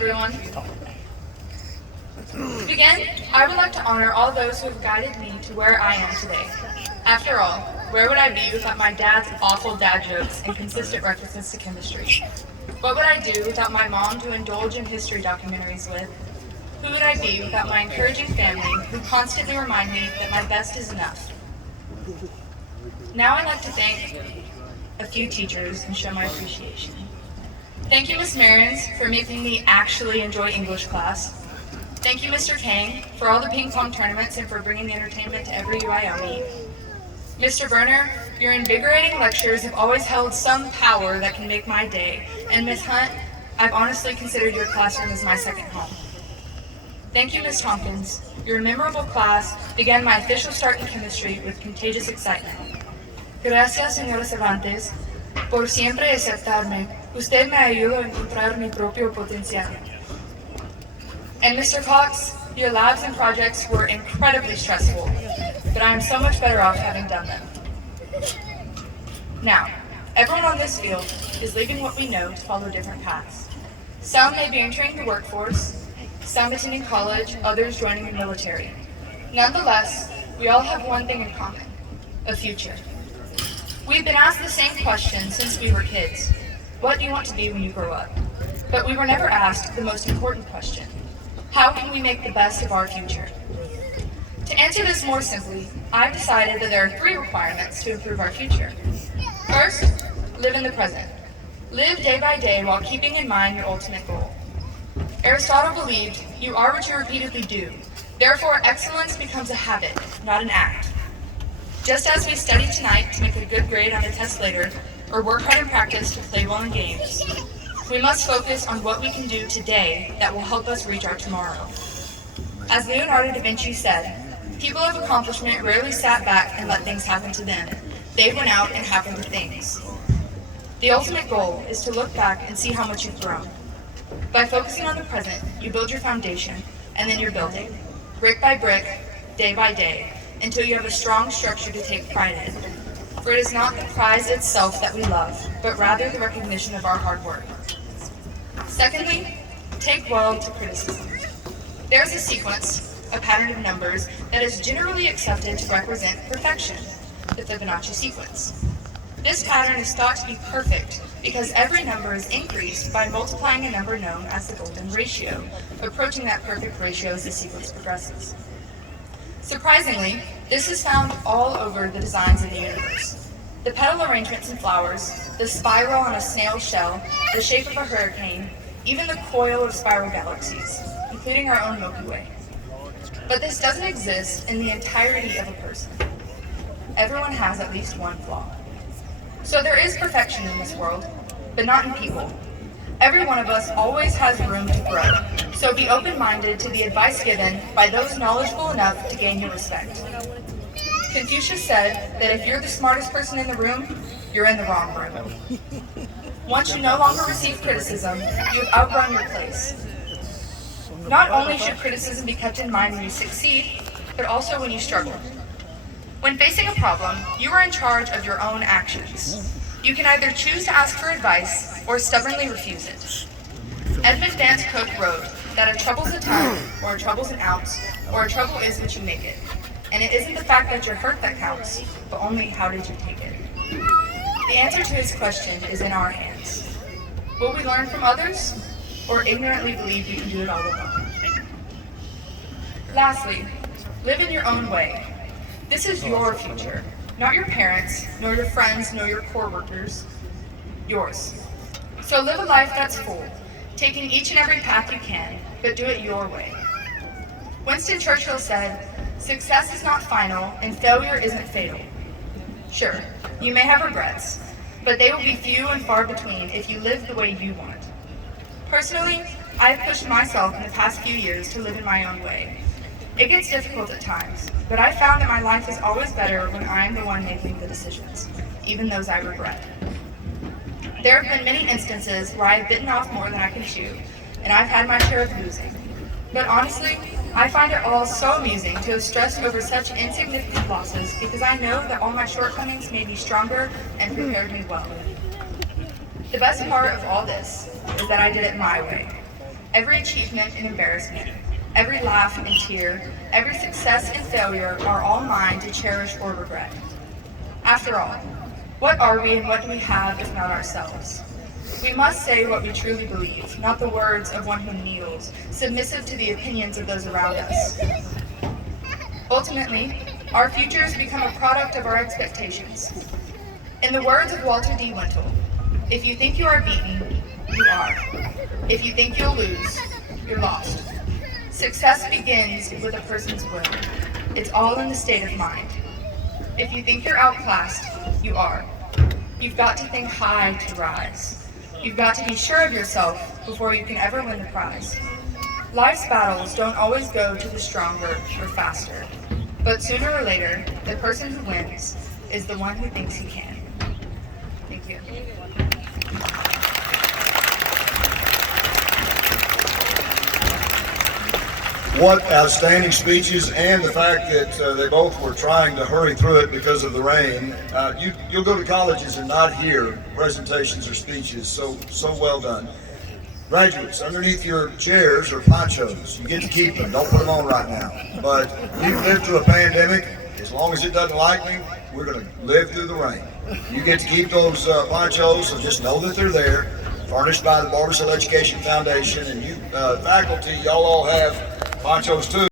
everyone. To begin, I would like to honor all those who have guided me to where I am today. After all, where would I be without my dad's awful dad jokes and consistent references to chemistry? What would I do without my mom to indulge in history documentaries with? Who would I be without my encouraging family who constantly remind me that my best is enough? Now I'd like to thank a few teachers and show my appreciation. Thank you, Miss Marins, for making me actually enjoy English class. Thank you, Mr. Kang, for all the ping pong tournaments and for bringing the entertainment to every UIL meet. Mr. Berner, your invigorating lectures have always held some power that can make my day. And Miss Hunt, I've honestly considered your classroom as my second home. Thank you, Ms. Tompkins. Your memorable class began my official start in chemistry with contagious excitement. Gracias, señora Cervantes, por siempre aceptarme. Usted me ayudó a encontrar mi propio potencial. And Mr. Cox, your labs and projects were incredibly stressful, but I am so much better off having done them. Now, everyone on this field is leaving what we know to follow different paths. Some may be entering the workforce, some attending college, others joining the military. Nonetheless, we all have one thing in common: a future. We've been asked the same question since we were kids: what do you want to be when you grow up? But we were never asked the most important question: how can we make the best of our future? To answer this more simply, I've decided that there are 3 requirements to improve our future. First, live in the present. Live day by day while keeping in mind your ultimate goal. Aristotle believed you are what you repeatedly do. Therefore, excellence becomes a habit, not an act. Just as we study tonight to make a good grade on a test later, or work hard in practice to play well in games, we must focus on what we can do today that will help us reach our tomorrow. As Leonardo da Vinci said, people of accomplishment rarely sat back and let things happen to them. They went out and happened to things. The ultimate goal is to look back and see how much you've grown. By focusing on the present, you build your foundation, and then you're building, brick by brick, day by day, until you have a strong structure to take pride in. For it is not the prize itself that we love, but rather the recognition of our hard work. Secondly, take well to criticism. There's a sequence, a pattern of numbers, that is generally accepted to represent perfection, the Fibonacci sequence. This pattern is thought to be perfect because every number is increased by multiplying a number known as the golden ratio, approaching that perfect ratio as the sequence progresses. Surprisingly, this is found all over the designs in the universe. The petal arrangements in flowers, the spiral on a snail's shell, the shape of a hurricane, even the coil of spiral galaxies, including our own Milky Way. But this doesn't exist in the entirety of a person. Everyone has at least one flaw. So there is perfection in this world, but not in people. Every one of us always has room to grow, so be open-minded to the advice given by those knowledgeable enough to gain your respect. Confucius said that if you're the smartest person in the room, you're in the wrong room. Once you no longer receive criticism, you've outgrown your place. Not only should criticism be kept in mind when you succeed, but also when you struggle. When facing a problem, you are in charge of your own actions. You can either choose to ask for advice or stubbornly refuse it. Edmund Vance Cook wrote that a trouble's a time, or a trouble's an ounce, or a trouble is what you make it. And it isn't the fact that you're hurt that counts, but only how did you take it. The answer to his question is in our hands. Will we learn from others, or ignorantly believe you can do it all alone? Lastly, live in your own way. This is your future, not your parents, nor your friends, nor your coworkers. Yours. So live a life that's full, taking each and every path you can, but do it your way. Winston Churchill said, "Success is not final, and failure isn't fatal." Sure, you may have regrets, but they will be few and far between if you live the way you want. Personally, I have pushed myself in the past few years to live in my own way. It gets difficult at times, but I found that my life is always better when I am the one making the decisions, even those I regret. There have been many instances where I have bitten off more than I can chew, and I've had my share of losing. But honestly, I find it all so amusing to have stressed over such insignificant losses because I know that all my shortcomings made me stronger and prepared me well. The best part of all this is that I did it my way. Every achievement and embarrassment, every laugh and tear, every success and failure are all mine to cherish or regret. After all, what are we and what do we have if not ourselves? We must say what we truly believe, not the words of one who kneels, submissive to the opinions of those around us. Ultimately, our futures become a product of our expectations. In the words of Walter D. Wintle, if you think you are beaten, you are. If you think you'll lose, you're lost. Success begins with a person's will. It's all in the state of mind. If you think you're outclassed, you are. You've got to think high to rise. You've got to be sure of yourself before you can ever win the prize. Life's battles don't always go to the stronger or faster, but sooner or later, the person who wins is the one who thinks he can. Thank you. What outstanding speeches, and the fact that they both were trying to hurry through it because of the rain. You'll go to colleges and not hear presentations or speeches so well done. Graduates, underneath your chairs are ponchos. You get to keep them. Don't put them on right now. But we've lived through a pandemic. As long as it doesn't lightning, we're going to live through the rain. You get to keep those ponchos, so just know that they're there. Furnished by the Barboursville Education Foundation, and you faculty, y'all all have ponchos too.